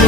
The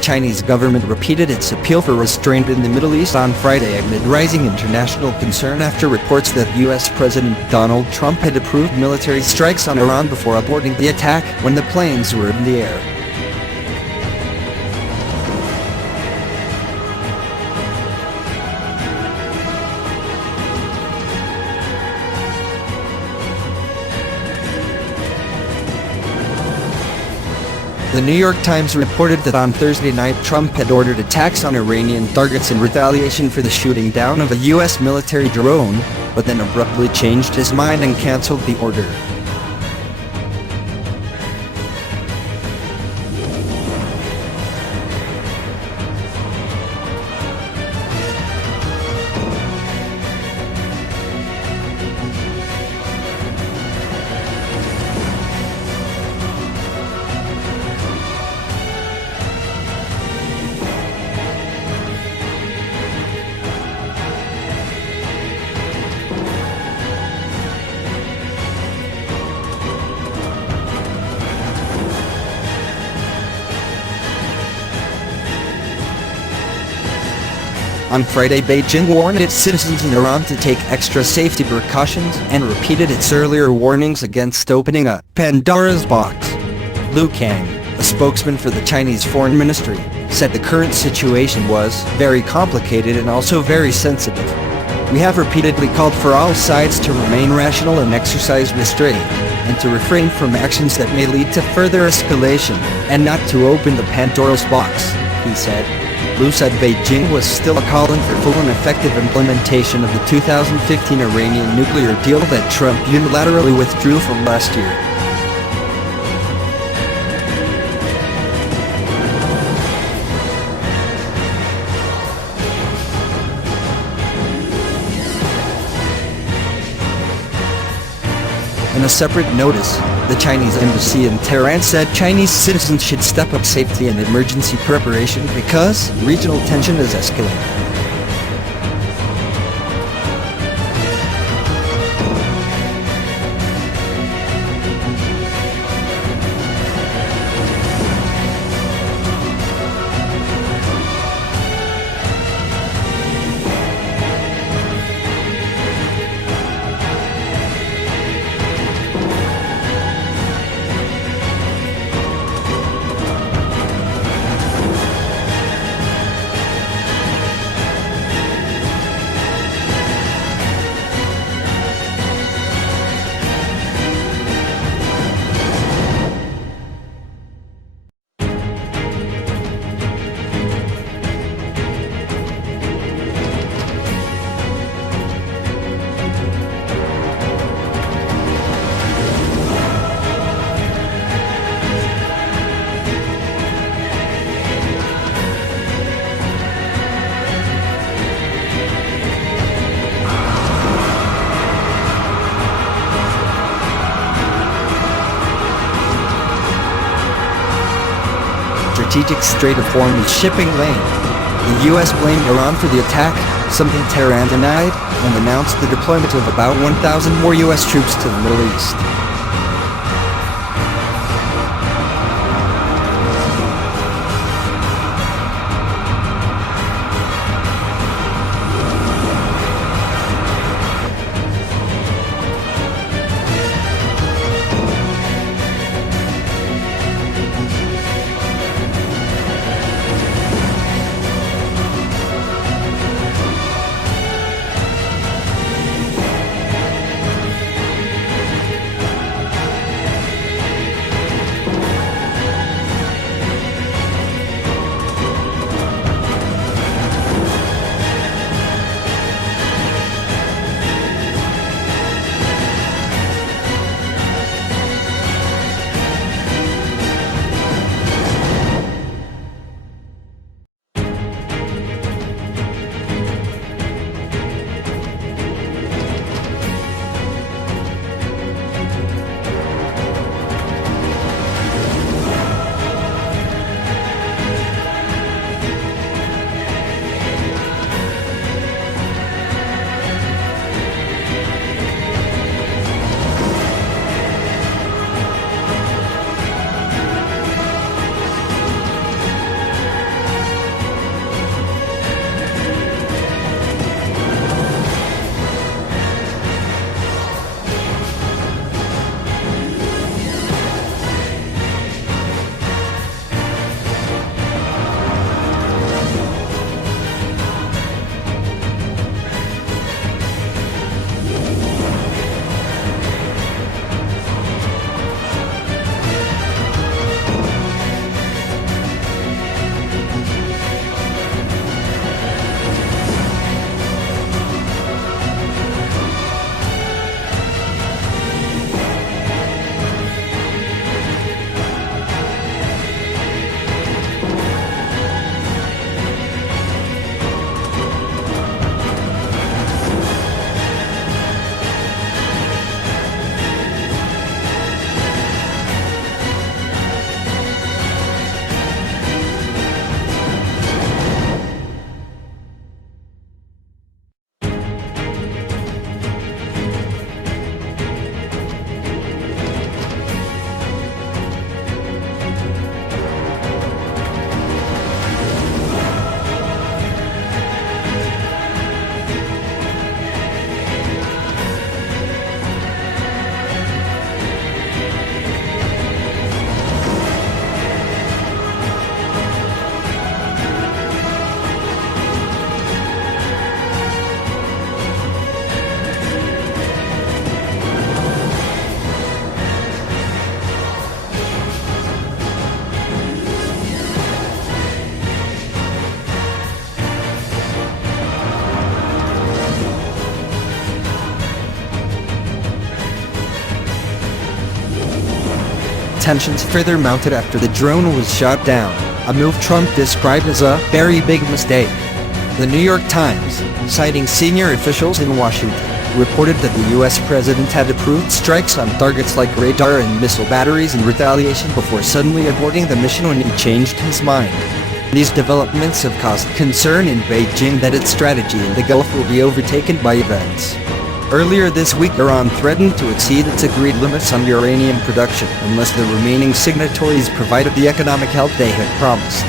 Chinese government repeated its appeal for restraint in the Middle East on Friday amid rising international concern after reports that U.S. President Donald Trump had approved military strikes on Iran before aborting the attack when the planes were in the air. The New York Times reported that on Thursday night Trump had ordered attacks on Iranian targets in retaliation for the shooting down of a U.S. military drone, but then abruptly changed his mind and canceled the order. On Friday, Beijing warned its citizens in Iran to take extra safety precautions and repeated its earlier warnings against opening a Pandora's box. Lu Kang, a spokesman for the Chinese Foreign Ministry, said the current situation was very complicated and also very sensitive. We have repeatedly called for all sides to remain rational and exercise restraint, and to refrain from actions that may lead to further escalation, and not to open the Pandora's box, he said. Lu said Beijing was still calling for full and effective implementation of the 2015 Iranian nuclear deal that Trump unilaterally withdrew from last year. In a separate notice, the Chinese embassy in Tehran said Chinese citizens should step up safety and emergency preparation because regional tension is escalating. Strategic Strait of Hormuz shipping lane. The U.S. blamed Iran for the attack, something Tehran denied, and announced the deployment of about 1,000 more U.S. troops to the Middle East. tensions further mounted after the drone was shot down, a move Trump described as a very big mistake. The New York Times, citing senior officials in Washington, reported that the U.S. president had approved strikes on targets like radar and missile batteries in retaliation before suddenly aborting the mission when he changed his mind. These developments have caused concern in Beijing that its strategy in the Gulf will be overtaken by events. Earlier this week, Iran threatened to exceed its agreed limits on uranium production unless the remaining signatories provided the economic help they had promised.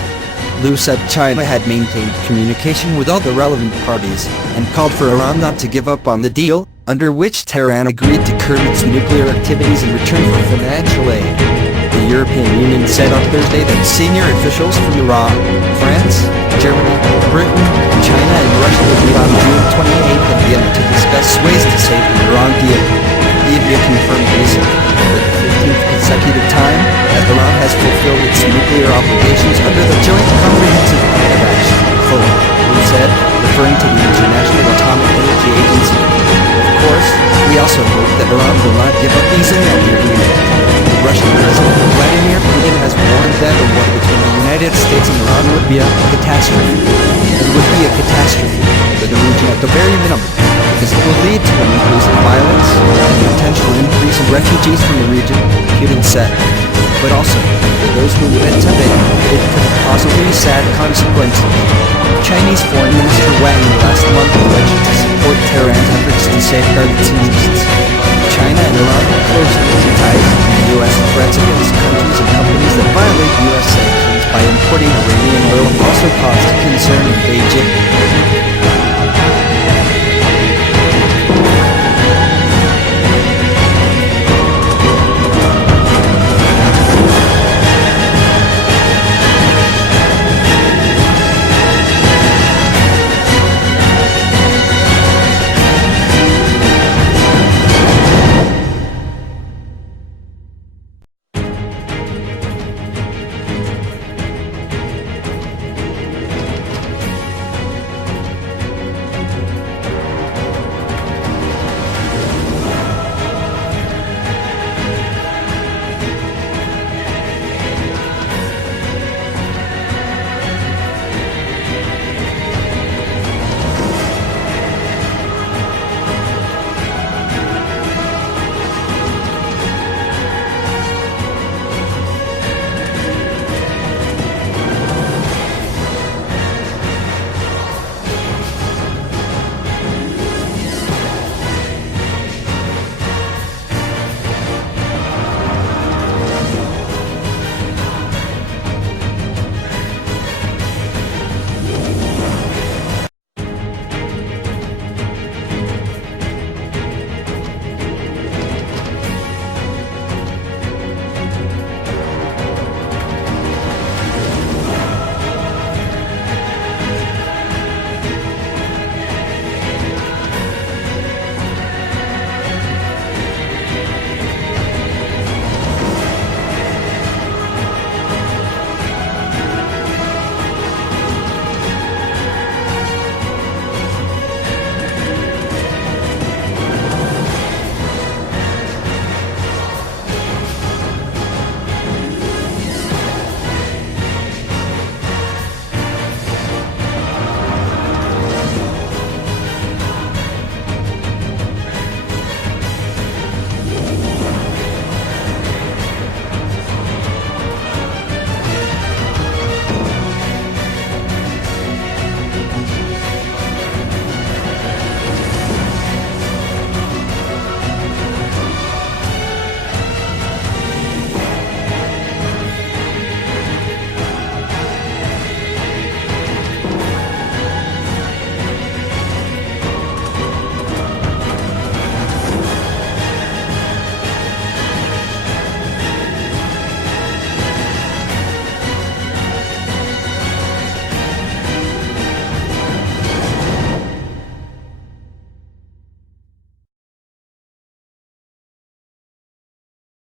Liu said China had maintained communication with all the relevant parties and called for Iran not to give up on the deal, under which Tehran agreed to curb its nuclear activities in return for financial aid. The European Union said on Thursday that senior officials from Iran, France, Germany, Britain, China and Russia will meet on June 28th in Vienna to discuss ways to save the Iran deal. Libya confirmed recently, for the 15th consecutive time, that Iran has fulfilled its nuclear obligations under the Joint Comprehensive Plan of Action, Liu said, referring to the International Atomic Energy Agency. Of course, we also hope that Iran will not give up easily on the agreement. Russian President Vladimir Putin has warned that a war between the United States and Iran would be a catastrophe. It would be a catastrophe for the region at the very minimum, because it will lead to an increase in violence and a potential increase in refugees from the region, Putin said. But also, for those who live in Tibet, it could have possibly sad consequences. Chinese Foreign Minister Wang last month pledged to support Tehran's efforts to safeguard its interests. China and Iran are close ties, and the U.S. threats against countries and companies that violate U.S. sanctions by importing